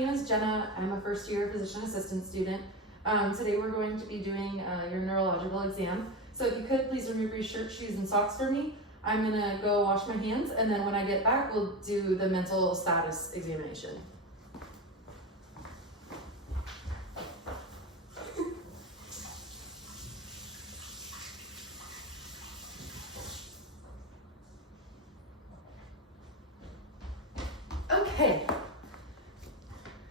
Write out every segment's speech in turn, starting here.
name is Jenna. I'm a first year physician assistant student. Today we're going to be doing your neurological exam. So if you could, please remove your shirt, shoes, and socks for me. I'm gonna go wash my hands, and then when I get back, we'll do the mental status examination. Okay,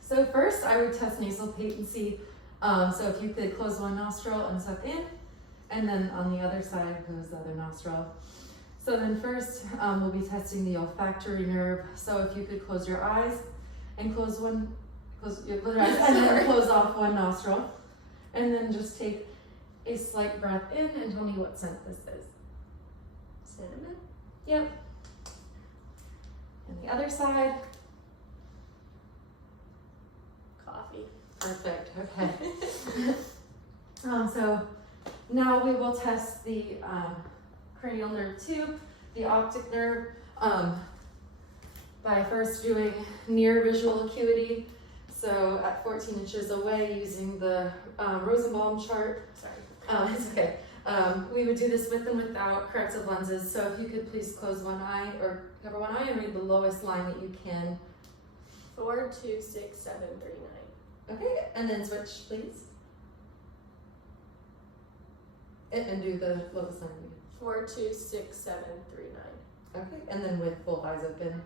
so first I would test nasal patency. So if you could close one nostril and suck in, and then on the other side, close the other nostril. So then first we'll be testing the olfactory nerve. So if you could close your eyes and close your eyes and then close off one nostril. And then just take a slight breath in and tell me what scent this is. Cinnamon? Yep. And the other side. Coffee. Perfect, okay. So now we will test the cranial nerve 2, the optic nerve, by first doing near visual acuity. So at 14 inches away using the Rosenbaum chart. Sorry. It's okay. We would do this with and without corrective lenses. So if you could please close one eye or cover one eye and read the lowest line that you can. 4, 2, 6, 7, 3, 9. Okay, and then switch, please. And do the lowest line. 4, 2, 6, 7, 3, 9. Okay, and then with both eyes open.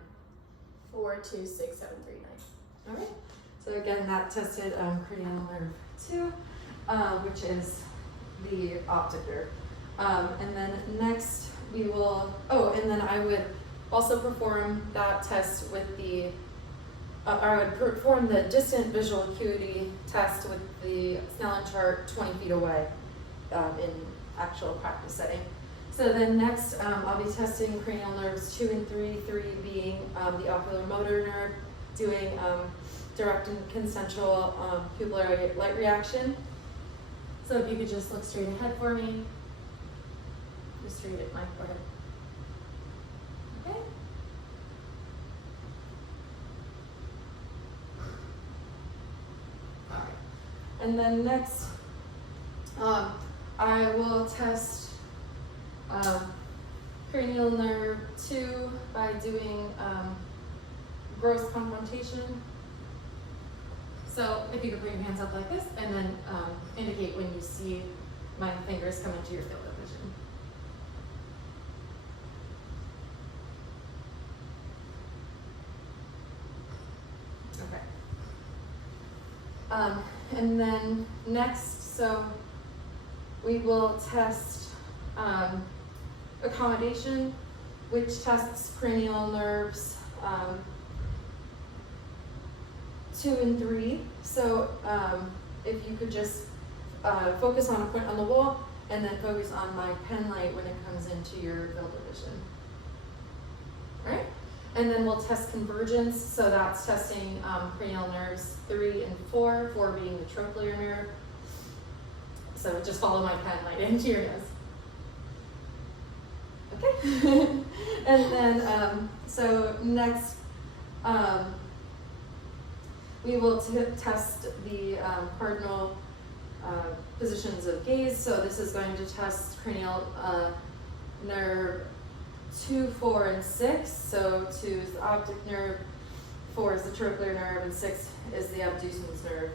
4, 2, 6, 7, 3, 9. Okay, so again, that tested cranial nerve 2, which is the optic nerve. And then next we will, and then I would also perform that test with the, I would perform the distant visual acuity test with the Snellen chart 20 feet away in actual practice setting. So then next, I'll be testing cranial nerves 2 and 3, 3 being the ocular motor nerve, doing direct and consensual pupillary light reaction. So if you could just look straight ahead for me. Just straight at my forehead. Okay. All right. And then next, I will test cranial nerve 2 by doing gross confrontation. So if you could put your hands up like this and then indicate when you see my fingers come into your field of vision. Okay. And then next, so we will test accommodation, which tests cranial nerves 2 and 3. So if you could just focus on a point on the wall and then focus on my pen light when it comes into your field of vision. All right? And then we'll test convergence. So that's testing cranial nerves 3 and 4, 4 being the trochlear nerve. So just follow my pen light into your nose. Okay. And then, so next, we will test the cardinal positions of gaze. So this is going to test cranial nerve 2, 4, and 6. So 2 is the optic nerve, 4 is the trochlear nerve, and 6 is the abducens nerve.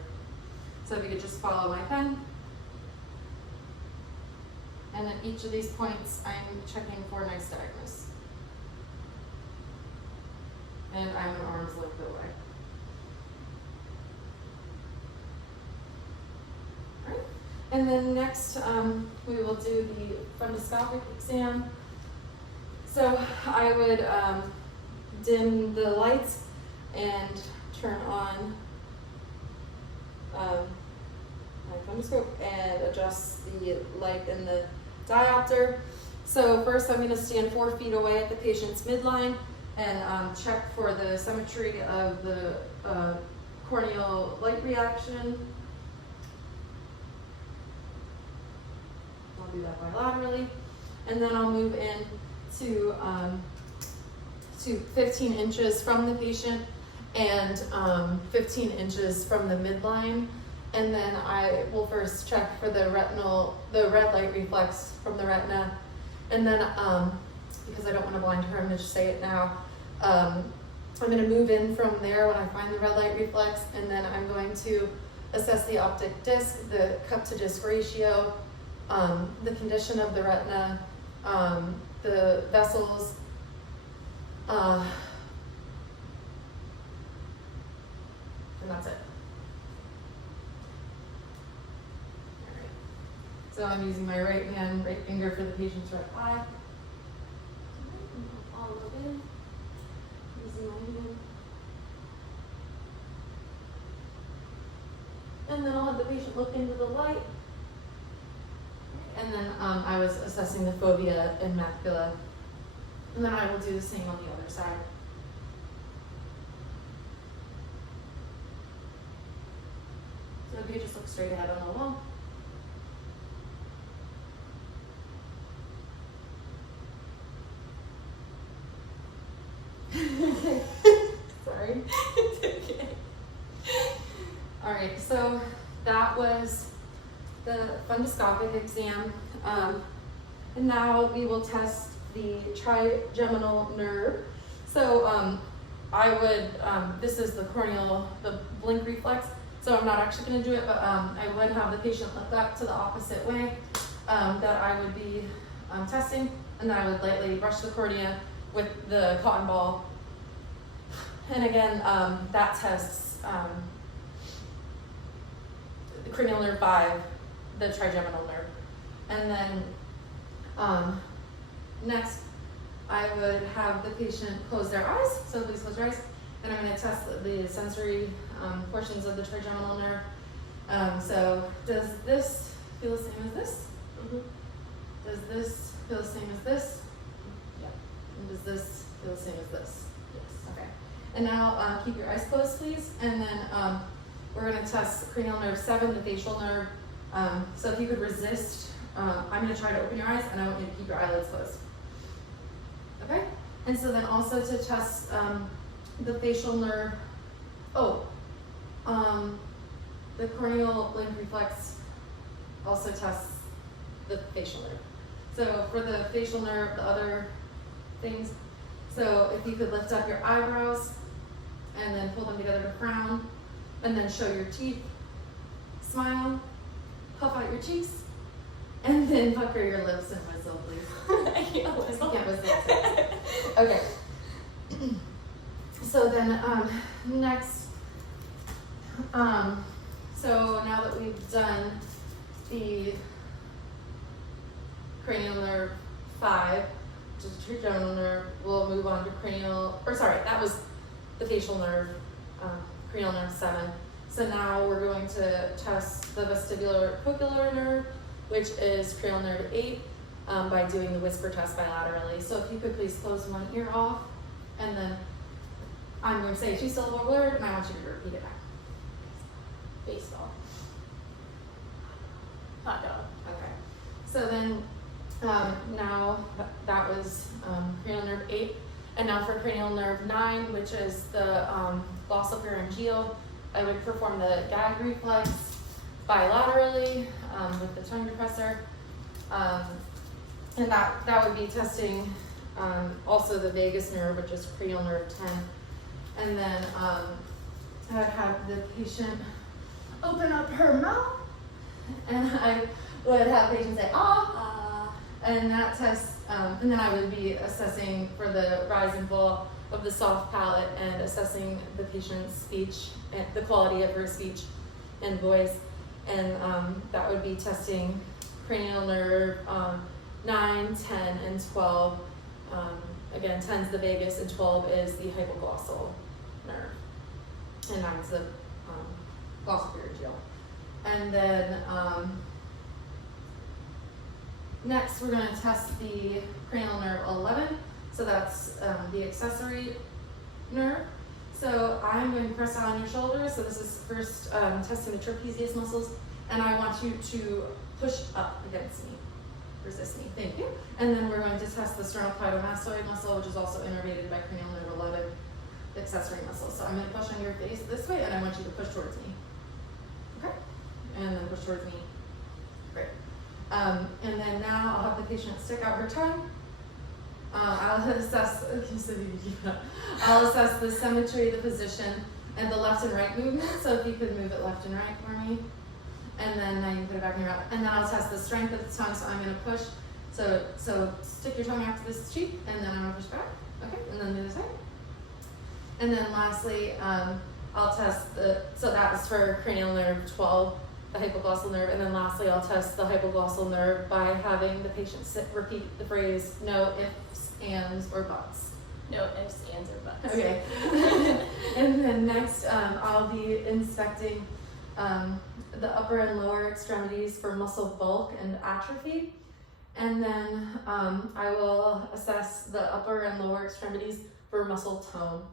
So if you could just follow my pen. And at each of these points, I'm checking for nystagmus. And I'm an arm's length away. All right. And then next, we will do the fundoscopic exam. So I would dim the lights and turn on my fundoscope and adjust the light in the diopter. So first I'm going to stand 4 feet away at the patient's midline and check for the symmetry of the corneal light reaction. I'll do that bilaterally. And then I'll move in to 15 inches from the patient and 15 inches from the midline. And then I will first check for the red light reflex from the retina. And then, because I don't want to blind her, I'm going to just say it now. I'm going to move in from there when I find the red light reflex, and then I'm going to assess the optic disc, the cup to disc ratio, the condition of the retina, the vessels, and that's it. All right. So I'm using my right finger for the patient's right eye. All of in. Using my hand. And then I'll have the patient look into the light. And then I was assessing the fovea and macula. And then I will do the same on the other side. So if you just look straight ahead on the wall. Sorry. Okay. All right, so that was the fundoscopic exam. And now we will test the trigeminal nerve. So I would, this is the blink reflex. So I'm not actually going to do it, but I would have the patient look up to the opposite way that I would be testing, and then I would lightly brush the cornea with the cotton ball. And again, that tests the cranial nerve 5, the trigeminal nerve. And then next, I would have the patient close their eyes. So please close your eyes. And I'm going to test the sensory portions of the trigeminal nerve. So does this feel the same as this? Mm-hmm. Does this feel the same as this? Yeah. And does this feel the same as this? Yes. Okay. And now keep your eyes closed, please. And then we're going to test cranial nerve 7, the facial nerve. So if you could resist, I'm going to try to open your eyes, and I want you to keep your eyelids closed. Okay? And so then also to test the facial nerve, the corneal blink reflex also tests the facial nerve. So for the facial nerve, the other things, so if you could lift up your eyebrows and then pull them together to frown, and then show your teeth, smile, puff out your cheeks, and then pucker your lips and whistle, please. I can't whistle. You can't whistle. Okay. So then next, so now that we've done the cranial nerve 5, which is the trigeminal nerve, we'll move on to that was the facial nerve, cranial nerve 7. So now we're going to test the vestibular cochlear nerve, which is cranial nerve 8, by doing the whisper test bilaterally. So if you could please close one ear off, and then I'm going to say a 2-syllable word, and I want you to repeat it back. Baseball. Hot dog. Okay. So then now that was cranial nerve 8. And now for cranial nerve 9, which is the glossopharyngeal, I would perform the gag reflex bilaterally with the tongue depressor. And that would be testing also the vagus nerve, which is cranial nerve 10. And then I would have the patient open up her mouth, and I would have the patient say, ah, and that test, and then I would be assessing for the rise and fall of the soft palate and assessing the patient's speech, and the quality of her speech and voice. And that would be testing cranial nerve 9, 10, and 12. Again, 10 is the vagus and 12 is the hypoglossal nerve. And 9 is the glossopharyngeal. And then next we're going to test the cranial nerve 11. So that's the accessory nerve. So I'm going to press down on your shoulder. So this is first testing the trapezius muscles. And I want you to push up against me. Resist me. Thank you. And then we're going to test the sternocleidomastoid muscle, which is also innervated by cranial nerve 11. accessory muscle. So I'm going to push on your face this way, and I want you to push towards me. Okay? And then push towards me. Great. And then now I'll have the patient stick out her tongue. I'll assess the symmetry, the position, and the left and right movement. So if you could move it left and right for me. And then now you can put it back in your mouth. And then I'll test the strength of the tongue. So I'm going to push. So stick your tongue out to this cheek, and then I'm going to push back. Okay? And then the other side. And then lastly, I'll test so that was for cranial nerve 12, the hypoglossal nerve. And then lastly, I'll test the hypoglossal nerve by having the patient repeat the phrase, no ifs, ands, or buts. No ifs, ands, or buts. Okay. And then next, I'll be inspecting the upper and lower extremities for muscle bulk and atrophy. And then I will assess the upper and lower extremities for muscle tone.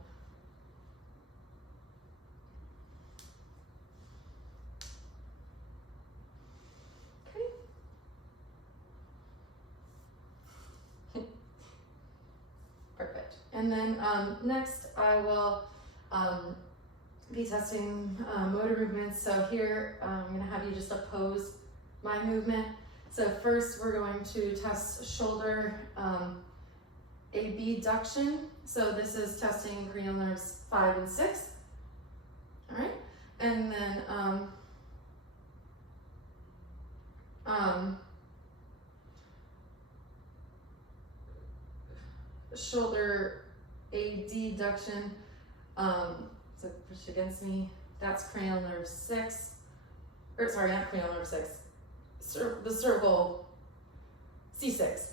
Perfect. And then next I will be testing motor movements. So here I'm going to have you just oppose my movement. So first we're going to test shoulder abduction. So this is testing cranial nerves 5 and 6. All right. And then shoulder adduction, so push against me, that's cranial nerve 6, or sorry, not cranial nerve 6, the cervical C6.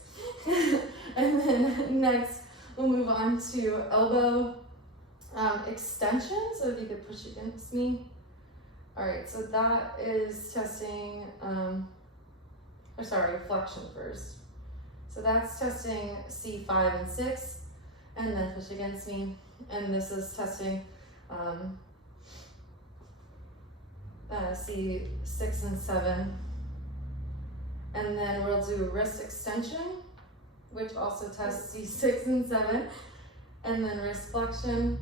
And then next we'll move on to elbow extension, so if you could push against me. All right, so that is testing, flexion first. So that's testing C5 and 6, and then push against me. And this is testing C6 and 7. And then we'll do wrist extension, which also tests C6 and 7. And then wrist flexion,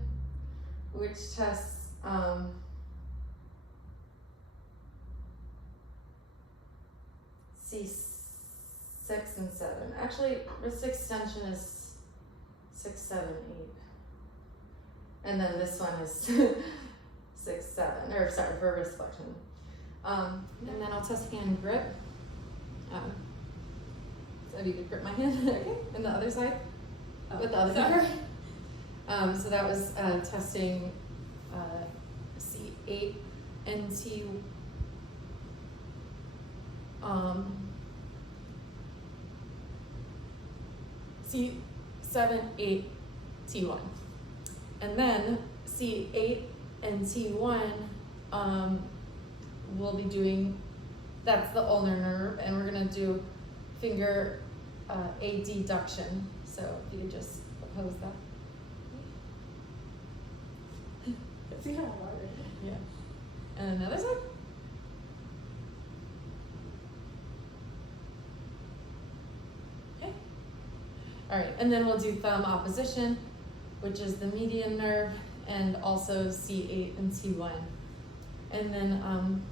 which tests C6 and 7. Actually, wrist extension is 6, 7, 8. And then this one is 6, 7, or sorry, for wrist flexion. And then I'll test hand grip. So if you could grip my hand, okay, and the other side, with the other finger. So that was testing C8 and T. C7, 8, T1. And then C8 and T1, we'll be doing, that's the ulnar nerve, and we're gonna do finger adduction. So if you could just oppose that. Yeah. Yeah. And another side. Okay. All right, and then we'll do thumb opposition, which is the median nerve, and also C8 and T1. And then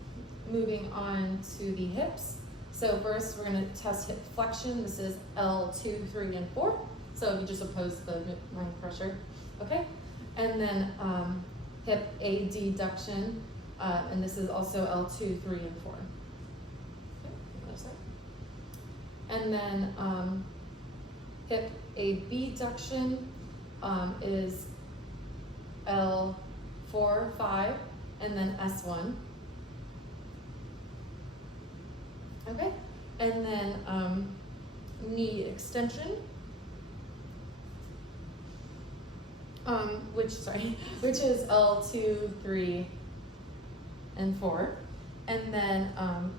moving on to the hips. So first we're going to test hip flexion. This is L2, 3, and 4. So you just oppose the mind pressure. Okay. And then hip adduction, and this is also L2, 3, and 4. Okay. Another side. And then hip abduction is L4, 5, and then S1. Okay, and then knee extension, which is L2, 3, and 4, and then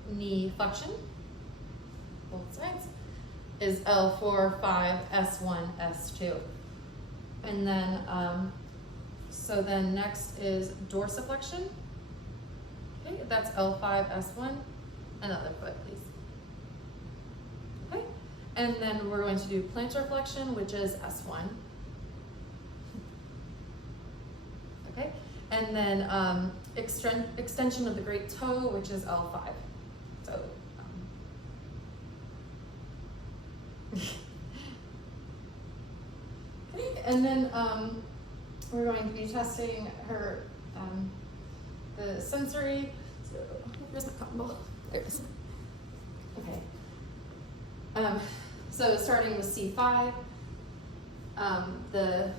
knee flexion, both sides, is L4, 5, S1, S2, and then so then next is dorsiflexion. Okay, that's L5, S1. Another foot, please. Okay, and then we're going to do plantar flexion, which is S1. Okay, and then extension of the great toe, which is L5. So, okay, and then we're going to be testing her the sensory. So here's the cotton ball. There it is. Okay. So starting with C5, the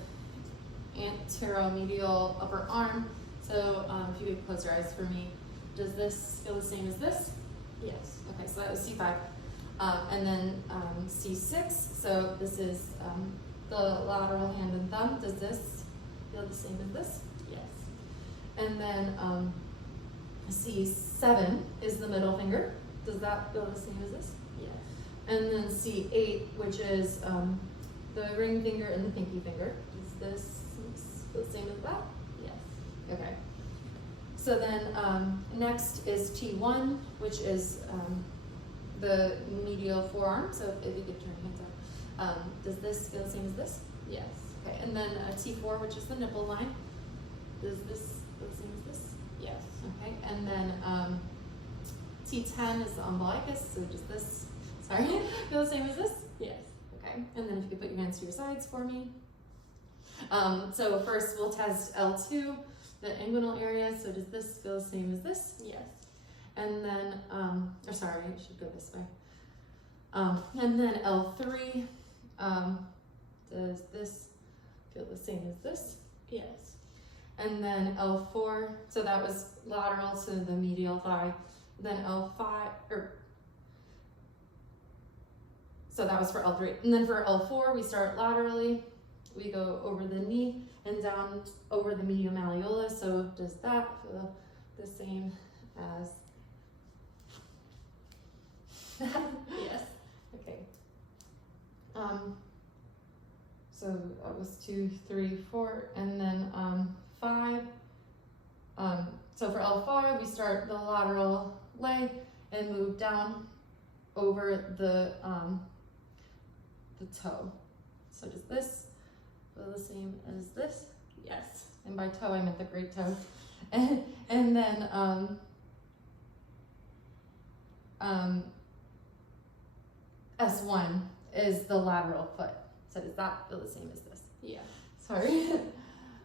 anteromedial upper arm. So if you could close your eyes for me, does this feel the same as this? Yes. Okay, so that was C5. And then C6, so this is the lateral hand and thumb. Does this feel the same as this? Yes. And then C7 is the middle finger. Does that feel the same as this? Yes. And then C8, which is the ring finger and the pinky finger. Is this the same as that? Yes. Okay. So then next is T1, which is the medial forearm. So if you could turn your hands up. Does this feel the same as this? Yes. Okay. And then T4, which is the nipple line. Does this feel the same as this? Yes. Okay. And then T10 is the umbilicus. So does this, sorry, feel the same as this? Yes. Okay. And then if you could put your hands to your sides for me. So first we'll test L2, the inguinal area. So does this feel the same as this? Yes. And then, or sorry, it should go this way. And then L3, does this feel the same as this? Yes. And then L4, so that was lateral to the medial thigh. Then L5, so that was for L3. And then for L4, we start laterally. We go over the knee and down over the medial malleolus. So does that feel the same as? Yes. Okay. So that was 2, 3, 4, and then 5. So for L5, we start the lateral leg and move down over the toe. So does this feel the same as this? Yes. And by toe, I meant the great toe. And then S1 is the lateral foot. So does that feel the same as this? Yeah. Sorry.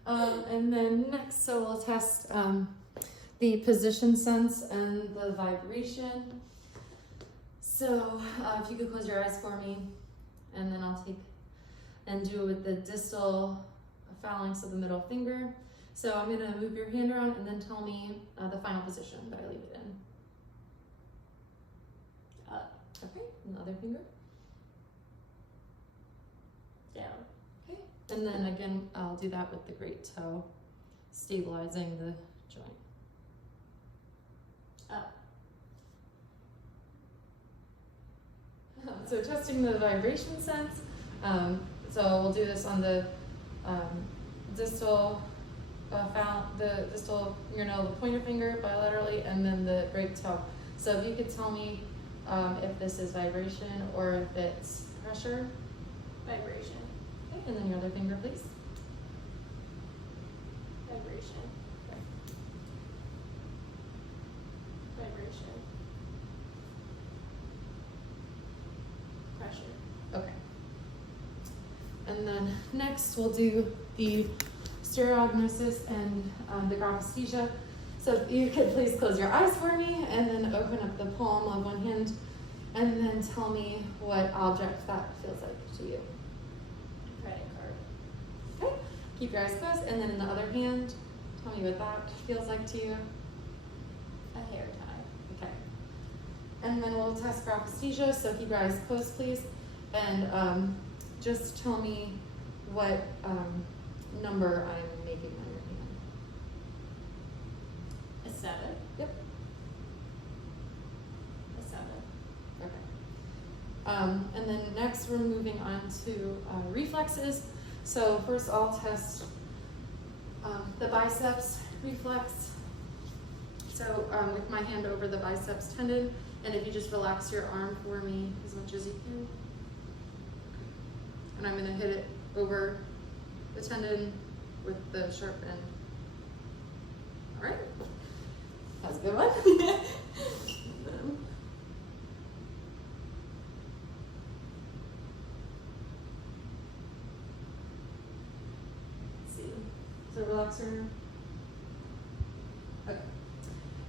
And then next, so we'll test the position sense and the vibration. So if you could close your eyes for me, and then I'll take and do it with the distal phalanx of the middle finger. So I'm going to move your hand around and then tell me the final position that I leave it in. Okay, and the other finger. Down. Okay, and then again, I'll do that with the great toe, stabilizing the joint. Up. So testing the vibration sense. So we'll do this on the distal, the distal, the pointer finger bilaterally, and then the great toe. So if you could tell me if this is vibration or if it's pressure. Vibration. Okay, and then your other finger, please. Vibration. Okay. Vibration. Pressure. Okay. And then next we'll do the stereognosis and the graphesthesia. So if you could please close your eyes for me and then open up the palm of one hand and then tell me what object that feels like to you. Credit card. Okay, keep your eyes closed, and then in the other hand, tell me what that feels like to you. A hair tie. Okay. And then we'll test graphesthesia, so keep your eyes closed, please, and just tell me what number I'm making on your hand. A 7. Yep. A 7. Okay. And then next we're moving on to reflexes. So first I'll test the biceps reflex. So with my hand over the biceps tendon, and if you just relax your arm for me as much as you can. And I'm going to hit it over the tendon with the sharp end. All right. That's a good one. Let's see. So relaxer. Okay.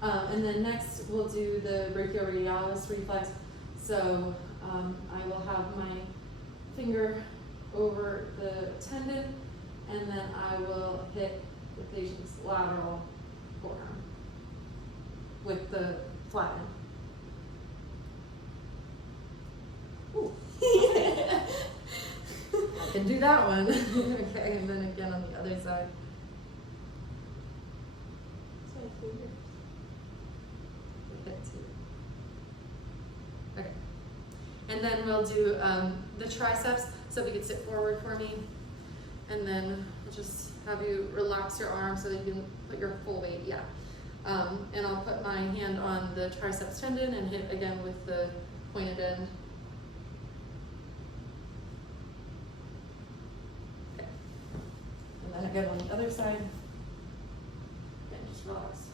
And then next we'll do the brachioradialis reflex. So I will have my finger over the tendon, and then I will hit the patient's lateral forearm with the flat end. Ooh. I can do that one. Okay, and then again on the other side. Okay. And then we'll do the triceps. So if you could sit forward for me. And then I'll just have you relax your arm so that you can put your full weight, yeah. And I'll put my hand on the triceps tendon and hit again with the pointed end. Okay. And then again on the other side. And just relax.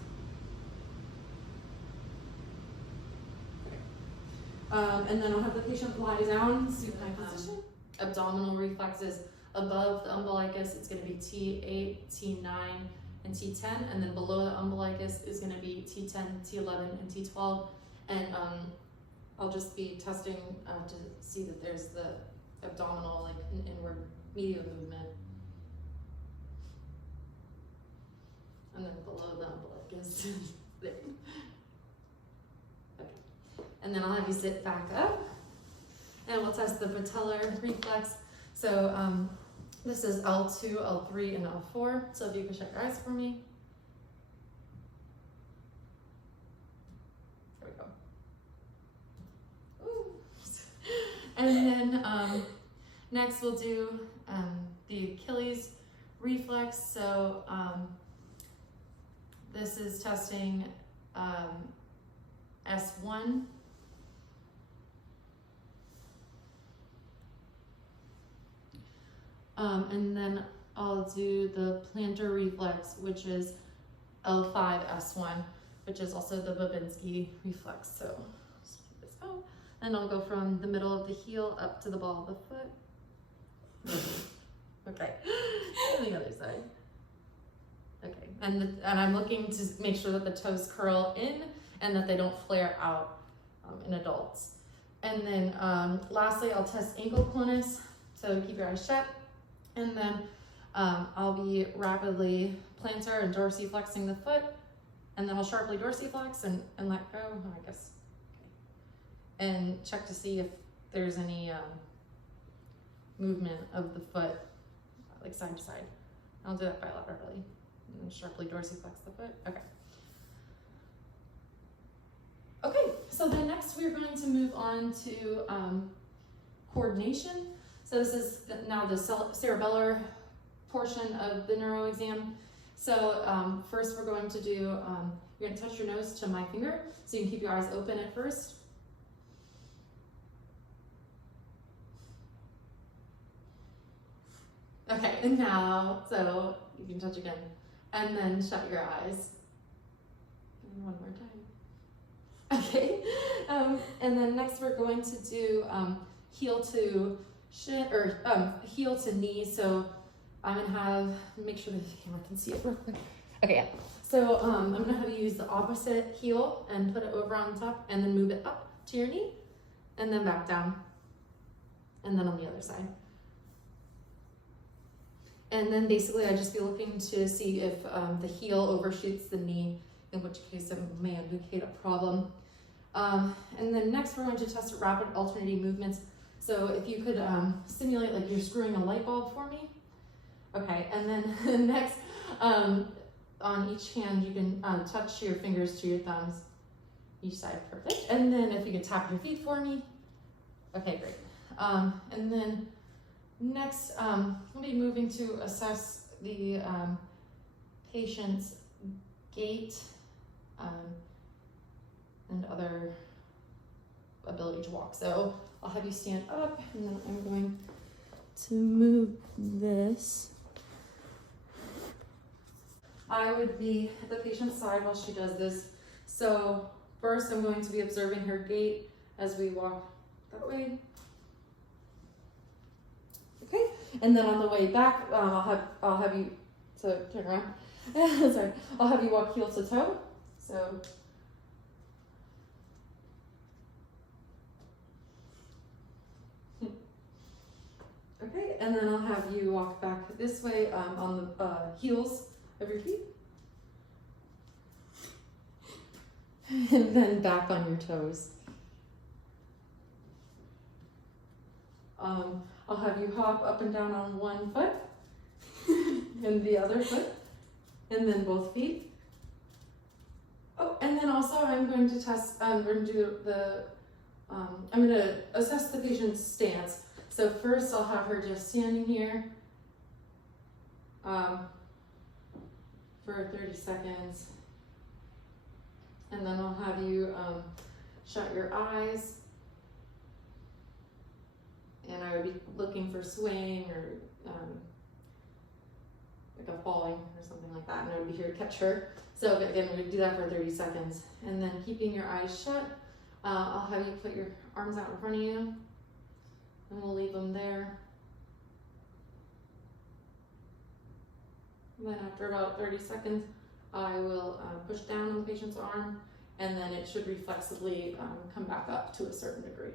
And then I'll have the patient lie down, supine position. Abdominal reflexes above the umbilicus, it's going to be T8, T9, and T10, and then below the umbilicus is going to be T10, T11, and T12. And I'll just be testing to see that there's the abdominal, like an inward medial movement. And then below the umbilicus. There. Okay. And then I'll have you sit back up, and we'll test the patellar reflex. So this is L2, L3, and L4. So if you can shut your eyes for me. There we go. Ooh. And then next we'll do the Achilles reflex. So this is testing S1. And then I'll do the plantar reflex, which is L5S1, which is also the Babinski reflex. So let's keep this out. And I'll go from the middle of the heel up to the ball of the foot. Okay, and the other side. Okay, and I'm looking to make sure that the toes curl in and that they don't flare out in adults. And then lastly, I'll test ankle clonus. So keep your eyes shut. And then I'll be rapidly plantar and dorsiflexing the foot, and then I'll sharply dorsiflex and let go, I guess. Okay. And check to see if there's any movement of the foot, like side to side. I'll do that bilaterally, and then sharply dorsiflex the foot. Okay. Okay, so then next we're going to move on to coordination. So this is now the cerebellar portion of the neuro exam. So first we're going to do, you're going to touch your nose to my finger, so you can keep your eyes open at first. Okay, and now, so you can touch again, and then shut your eyes. And one more time. Okay, and then next we're going to do heel to shin, or heel to knee. So I'm gonna have, make sure the camera can see it real quick. Okay, yeah. So I'm gonna have you use the opposite heel and put it over on top, and then move it up to your knee, and then back down, and then on the other side. And then basically I'd just be looking to see if the heel overshoots the knee, in which case it may indicate a problem. And then next we're going to test rapid alternating movements. So if you could simulate like you're screwing a light bulb for me. Okay, and then next on each hand you can touch your fingers to your thumbs, each side, perfect. And then if you could tap your feet for me. Okay, great. And then next we'll be moving to assess the patient's gait and other ability to walk. So I'll have you stand up, and then I'm going to move this. I would be at the patient's side while she does this. So first I'm going to be observing her gait as we walk that way. Okay, and then on the way back, I'll have you, so turn around. Sorry, I'll have you walk heel to toe. So okay, and then I'll have you walk back this way on the heels of your feet. And then back on your toes. I'll have you hop up and down on one foot and the other foot, and then both feet. Oh, and then also I'm going to test, I'm going to do I'm going to assess the patient's stance. So first I'll have her just standing here for 30 seconds. And then I'll have you shut your eyes. And I would be looking for swaying or like a falling or something like that. And I would be here to catch her. So again, we would do that for 30 seconds. And then keeping your eyes shut, I'll have you put your arms out in front of you. And we'll leave them there. And then after about 30 seconds, I will push down on the patient's arm, and then it should reflexively come back up to a certain degree.